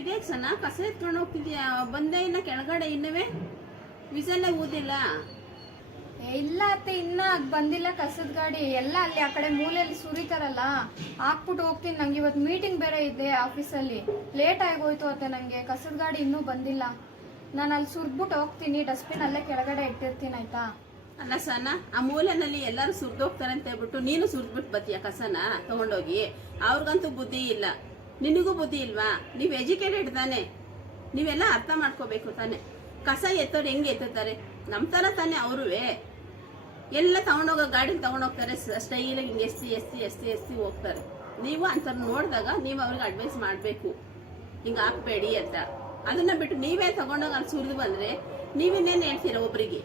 ಇದೇ ಸಣ್ಣ ಕಸ ಎತ್ಕೊಂಡು ಹೋಗ್ತಿದ್ಯಾ? ಬಂದೆ ಇನ್ನ ಕೆಳಗಡೆ ಇನ್ನವೇ? ವಿಸಲ್ಲೇ ಊದಿಲ್ಲ. ಇಲ್ಲ ಅತ್ತೆ ಇನ್ನ ಅದ್ ಬಂದಿಲ್ಲ ಕಸದ ಗಾಡಿ. ಎಲ್ಲ ಅಲ್ಲಿ ಆ ಕಡೆ ಮೂಲೆಯಲ್ಲಿ ಸುರಿತಾರಲ್ಲ ಹಾಕ್ಬಿಟ್ಟು ಹೋಗ್ತೀನಿ. ನಂಗೆ ಇವತ್ತು ಮೀಟಿಂಗ್ ಬೇರೆ ಇದೆ ಆಫೀಸಲ್ಲಿ. ಲೇಟ್ ಆಗೋಯ್ತು ಅತ್ತೆ ನಂಗೆ. ಕಸದ ಗಾಡಿ ಇನ್ನೂ ಬಂದಿಲ್ಲ. ನಾನು ಅಲ್ಲಿ ಸುರ್ದ್ಬಿಟ್ಟು ಹೋಗ್ತೀನಿ. ಡಸ್ಟ್ಬಿನ್ ಅಲ್ಲೇ ಕೆಳಗಡೆ ಇಟ್ಟಿರ್ತೀನಿ ಆಯ್ತಾ? ಅಲ್ಲ ಸಣ್ಣ ಆ ಮೂಲೆನಲ್ಲಿ ಎಲ್ಲರೂ ಸುರಿದೋಗ್ತಾರೆ ಅಂತ ಹೇಳ್ಬಿಟ್ಟು ನೀನು ಸುರಿದ್ಬಿಟ್ಟು ಬತ್ತೀಯ ಕಸನ? ತಗೊಂಡೋಗಿ. ಅವ್ರಿಗಂತೂ ಬುದ್ಧಿ ಇಲ್ಲ. ನಿನಗೂ ಬುದ್ಧಿ ಇಲ್ವಾ? ನೀವು ಎಜುಕೇಟೆಡ್ ತಾನೆ. ನೀವೆಲ್ಲ ಅರ್ಥ ಮಾಡ್ಕೋಬೇಕು ತಾನೆ. ಕಸ ಎತ್ತೋರು ಹೆಂಗೆ ಎತ್ತುತ್ತಾರೆ? ನಮ್ಮ ಥರ ತಾನೆ ಅವರುವೆ. ಎಲ್ಲ ತಗೊಂಡೋಗೋ ಗಾಡಿನ ತಗೊಂಡೋಗ್ತಾರೆ ಸ್ಟೈಲಾಗಿ ಹಿಂಗೆ ಎಸ್ತಿ ಎಸ್ತಿ ಎಸ್ತಿ ಎಸ್ತಿ ಹೋಗ್ತಾರೆ. ನೀವು ಅಂಥವ್ರ ನೋಡಿದಾಗ ನೀವು ಅವ್ರಿಗೆ ಅಡ್ವೈಸ್ ಮಾಡಬೇಕು. ಹಿಂಗೆ ಹಾಕ್ಬೇಡಿ ಅಂತ. ಅದನ್ನು ಬಿಟ್ಟು ನೀವೇ ತಗೊಂಡೋಗಿ ಅಲ್ಲಿ ಸುರಿದು ಬಂದರೆ ನೀವಿನ್ನೇನು ಹೇಳ್ತೀರ ಒಬ್ಬರಿಗೆ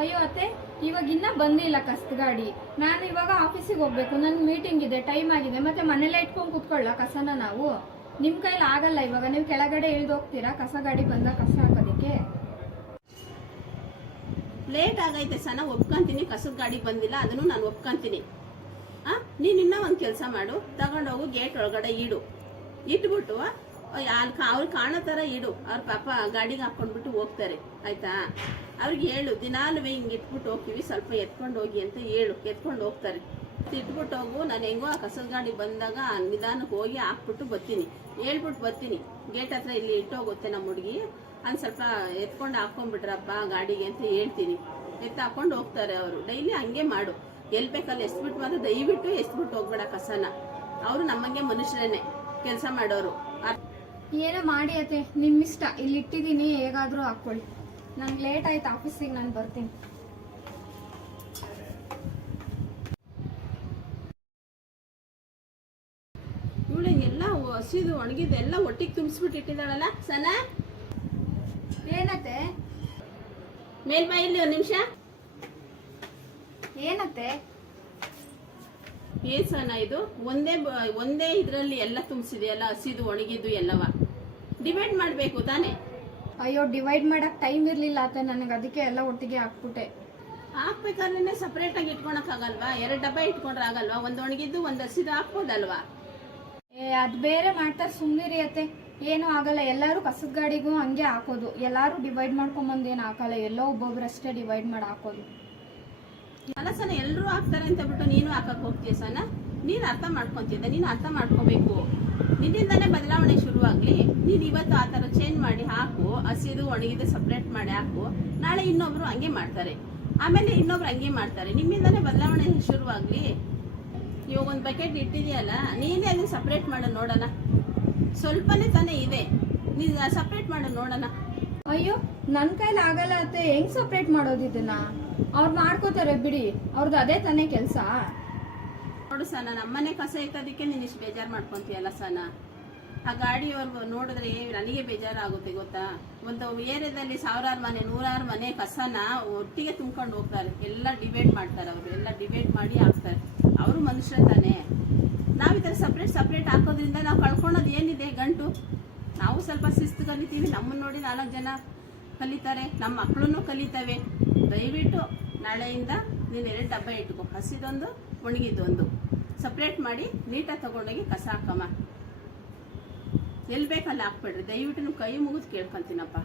ಅಯ್ಯೋ ಅತ್ತೆ ಇವಾಗ ಇನ್ನ ಬಂದಿಲ್ಲ ಕಸದ ಗಾಡಿ. ನಾನು ಇವಾಗ ಆಫೀಸಿಗೆ ಹೋಗ್ಬೇಕು. ನನ್ ಮೀಟಿಂಗ್ ಇದೆ ಟೈಮ್ ಆಗಿದೆ. ಮತ್ತೆ ಮನೇಲೆ ಇಟ್ಕೊಂಡು ಕುತ್ಕೊಳ್ಳ ಕಸನ ನಾವು? ನಿಮ್ ಕೈಲಿ ಆಗಲ್ಲ ಇವಾಗ. ನೀವು ಕೆಳಗಡೆ ಇಳಿದು ಹೋಗ್ತೀರಾ? ಕಸ ಗಾಡಿ ಬಂದ ಕಸ ಹಾಕೋದಿಕ್ಕೆ? ಲೇಟ್ ಆಗೈತೆ ಸನ, ಒಪ್ಕೊಂತೀನಿ. ಕಸದ ಗಾಡಿ ಬಂದಿಲ್ಲ, ಅದನ್ನು ನಾನು ಒಪ್ಕೊಂತೀನಿ. ಆ? ನೀನು ಇನ್ನೂ ಒಂದು ಕೆಲಸ ಮಾಡು. ತಗೊಂಡೋಗು ಗೇಟ್ ಒಳಗಡೆ ಇಡು. ಇಟ್ಬಿಟ್ಟು ಅಲ್ಲಿ ಅವ್ರು ಕಾಣೋ ಥರ ಇಡು. ಅವ್ರ ಪಾಪ ಗಾಡಿಗೆ ಹಾಕೊಂಡ್ಬಿಟ್ಟು ಹೋಗ್ತಾರೆ. ಆಯ್ತಾ? ಅವ್ರಿಗೆ ಹೇಳು, ದಿನಾಲು ಹಿಂಗೆ ಇಟ್ಬಿಟ್ಟು ಹೋಗ್ತೀವಿ, ಸ್ವಲ್ಪ ಎತ್ಕೊಂಡು ಹೋಗಿ ಅಂತ ಹೇಳು. ಎತ್ಕೊಂಡು ಹೋಗ್ತಾರೆ. ಇಟ್ಬಿಟ್ಟು ಹೋಗು, ನಾನು ಹೆಂಗೋ ಆ ಕಸದ ಗಾಡಿ ಬಂದಾಗ ನಿಧಾನಕ್ಕೆ ಹೋಗಿ ಹಾಕ್ಬಿಟ್ಟು ಬರ್ತೀನಿ. ಹೇಳ್ಬಿಟ್ಟು ಬರ್ತೀನಿ. ಗೇಟ್ ಹತ್ರ ಇಲ್ಲಿ ಇಟ್ಟೋಗುತ್ತೆ ನಮ್ಮ ಹುಡುಗಿ. ಒಂದು ಸ್ವಲ್ಪ ಎತ್ಕೊಂಡು ಹಾಕೊಂಡ್ಬಿಟ್ರಪ್ಪ ಗಾಡಿಗೆ ಅಂತ ಹೇಳ್ತೀನಿ. ಎತ್ತು ಹಾಕೊಂಡು ಹೋಗ್ತಾರೆ ಅವರು. ಡೈಲಿ ಹಂಗೆ ಮಾಡು. ಎಲ್ಲಿ ಬೇಕಲ್ಲಿ ಎಸ್ಬಿಟ್ಟು ಮಾತ್ರ ದಯವಿಟ್ಟು ಎಸ್ಬಿಟ್ಟು ಹೋಗ್ಬೇಡ ಕಸನ. ಅವರು ನಮ್ಮಂಗೆ ಮನುಷ್ಯರೇನೆ. ಕೆಲಸ ಮಾಡೋರು. ಏನೋ ಮಾಡಿ ಅತ್ತೆ ನಿಮ್ಮಿಷ್ಟ. ಇಷ್ಟ ಇಲ್ಲಿ ಇಟ್ಟಿದ್ದೀನಿ ಹೇಗಾದರೂ ಹಾಕ್ಕೊಳ್ಳಿ. ನಂಗೆ ಲೇಟ್ ಆಯ್ತು ಆಫೀಸಿಗೆ ನಾನು ಬರ್ತೀನಿ. ಇವಳು ಎಲ್ಲ ಹಸಿದು ಒಣಗಿದ್ದು ಎಲ್ಲ ಒಟ್ಟಿಗೆ ತುಂಬಿಸ್ಬಿಟ್ಟು ಇಟ್ಟಿದ್ದಾಳಲ್ಲ ಸನ? ಏನತ್ತೆ? ಮೇಲ್ಮೈ ಇಲ್ಲಿ ಒಂದು ನಿಮಿಷ. ಏನತ್ತೆ? ಏನ್ ಸಣ್ಣ ಇದು ಒಂದೇ ಒಂದೇ ಇದರಲ್ಲಿ ಎಲ್ಲ ತುಂಬಿಸಿದೆಯಲ್ಲ ಹಸಿದು ಒಣಗಿದ್ದು ಎಲ್ಲವ. ಡಿವೈಡ್ ಮಾಡಬೇಕು ತಾನೇ? ಅಯ್ಯೋ ಡಿವೈಡ್ ಮಾಡಕ್ ಟೈಮ್ ಇರ್ಲಿಲ್ಲ ಅತ್ತೆ ನನಗೆ ಅದಕ್ಕೆ ಎಲ್ಲ ಒಟ್ಟಿಗೆ ಹಾಕ್ಬಿಟ್ಟೆ. ಹಾಕ್ಬೇಕಾದ್ರೆ ಸಪ್ರೇಟ್ ಆಗಿ ಇಟ್ಕೊಳಕ್ ಆಗಲ್ವಾ? ಎರಡು ಡಬ್ಬ ಇಟ್ಕೊಂಡ್ರೆ ಆಗಲ್ವಾ? ಒಂದ್ ಒಣಗಿದ್ದು ಒಂದ್ ಹಸಿದು ಹಾಕ್ಬೋದಲ್ವಾ? ಏ ಅದ್ ಬೇರೆ ಮಾಡ್ತಾರೆ ಸುಮ್ಮನಿರಿ ಅತ್ತೆ. ಏನೂ ಆಗಲ್ಲ ಎಲ್ಲರೂ ಕಸದ ಗಾಡಿಗೂ ಹಂಗೆ ಹಾಕೋದು. ಎಲ್ಲರೂ ಡಿವೈಡ್ ಮಾಡ್ಕೊಂಬಂದು ಏನು ಹಾಕಲ್ಲ ಎಲ್ಲೋ ಒಬ್ಬೊಬ್ರು ಅಷ್ಟೇ ಡಿವೈಡ್ ಮಾಡಿ ಹಾಕೋದು. ಅಲ್ಲ ಎಲ್ಲರೂ ಹಾಕ್ತಾರೆ ಅಂತ ಬಿಟ್ಟು ನೀನು ಹಾಕಕ್ ಹೋಗ್ತೀಯ ಸನ ನೀನು ಅರ್ಥ ಮಾಡ್ಕೊತಿದ್ದೆ, ನೀನು ಅರ್ಥ ಮಾಡ್ಕೋಬೇಕು. ನಿನ್ನಿಂದಾನೇ ಬದಲಾವಣೆ ಶುರುವಾಗ್ಲಿ. ನೀನು ಇವತ್ತು ಆ ಥರ ಚೇಂಜ್ ಮಾಡಿ ಹಾಕು, ಹಸಿದು, ಒಣಗಿದ ಸಪ್ರೇಟ್ ಮಾಡಿ ಹಾಕು. ನಾಳೆ ಇನ್ನೊಬ್ರು ಹಂಗೆ ಮಾಡ್ತಾರೆ. ಆಮೇಲೆ ಇನ್ನೊಬ್ರು ಹಂಗೆ ಮಾಡ್ತಾರೆ. ನಿಮ್ಮಿಂದಾನೇ ಬದಲಾವಣೆ ಶುರುವಾಗ್ಲಿ. ಇವಾಗ ಒಂದು ಬಕೆಟ್ ಇಟ್ಟಿದೆಯಲ್ಲ, ನೀನೇ ಅದನ್ನ ಸಪ್ರೇಟ್ ಮಾಡೋದು ನೋಡೋಣ. ಸ್ವಲ್ಪನೇ ತಾನೇ ಇದೆ. ನೀನು ಸಪ್ರೇಟ್ ಮಾಡೋದು ನೋಡೋಣ. ಅಯ್ಯೋ ನನ್ನ ಕೈಲಿ ಆಗಲ್ಲ ಅತ್ತೆ. ಹೆಂಗ್ ಸಪ್ರೇಟ್ ಮಾಡೋದು ಇದನ್ನ? ಅವ್ರು ಮಾಡ್ಕೋತಾರೆ ಬಿಡಿ. ಅವ್ರದ್ದು ಅದೇ ತಾನೇ ಕೆಲಸ. ನೋಡು ಸನ ನಮ್ಮನೆ ಕಸ ಇತ್ತದಕ್ಕೆ ನೀನು ಇಷ್ಟು ಬೇಜಾರು ಮಾಡ್ಕೊಂತೀಯಲ್ಲ ಸನ. ಆ ಗಾಡಿಯವ್ರು ನೋಡಿದ್ರೆ ನನಗೆ ಬೇಜಾರಾಗುತ್ತೆ ಗೊತ್ತಾ? ಒಂದು ಏರಿಯಾದಲ್ಲಿ ಸಾವಿರಾರು ಮನೆ, ನೂರಾರು ಮನೆ ಕಸನ ಒಟ್ಟಿಗೆ ತುಂಬ್ಕೊಂಡು ಹೋಗ್ತಾರೆ. ಎಲ್ಲ ಡಿವೈಡ್ ಮಾಡ್ತಾರೆ ಅವರು. ಎಲ್ಲ ಡಿವೈಡ್ ಮಾಡಿ ಹಾಕ್ತಾರೆ. ಅವರು ಮನುಷ್ಯ ತಾನೇ. ನಾವು ಈ ಥರ ಸಪ್ರೇಟ್ ಸಪ್ರೇಟ್ ಹಾಕೋದ್ರಿಂದ ನಾವು ಕಳ್ಕೊಳೋದು ಏನಿದೆ ಗಂಟು? ನಾವು ಸ್ವಲ್ಪ ಶಿಸ್ತು ಕಲಿತೀವಿ, ನಮ್ಮನ್ನ ನೋಡಿ ನಾಲ್ಕು ಜನ ಕಲಿತಾರೆ, ನಮ್ಮ ಮಕ್ಕಳನ್ನು ಕಲಿತವೆ. ದಯವಿಟ್ಟು ನಾಳೆಯಿಂದ ನೀನು ಎರಡು ಡಬ್ಬ ಇಟ್ಕೋ, ಹಸಿದೊಂದು ಒಣಗಿದೊಂದು ಸಪ್ರೇಟ್ ಮಾಡಿ ನೀಟಾಗಿ ತಗೊಂಡೋಗಿ ಕಸ ಹಾಕಮ್ಮ. ಎಲ್ಲಿ ಬೇಕಲ್ಲಿ ಹಾಕ್ಬೇಡ್ರಿ, ದಯವಿಟ್ಟು ನಿಮ್ಮ ಕೈ ಮುಗಿದು ಕೇಳ್ಕೊಂತೀನಪ್ಪ.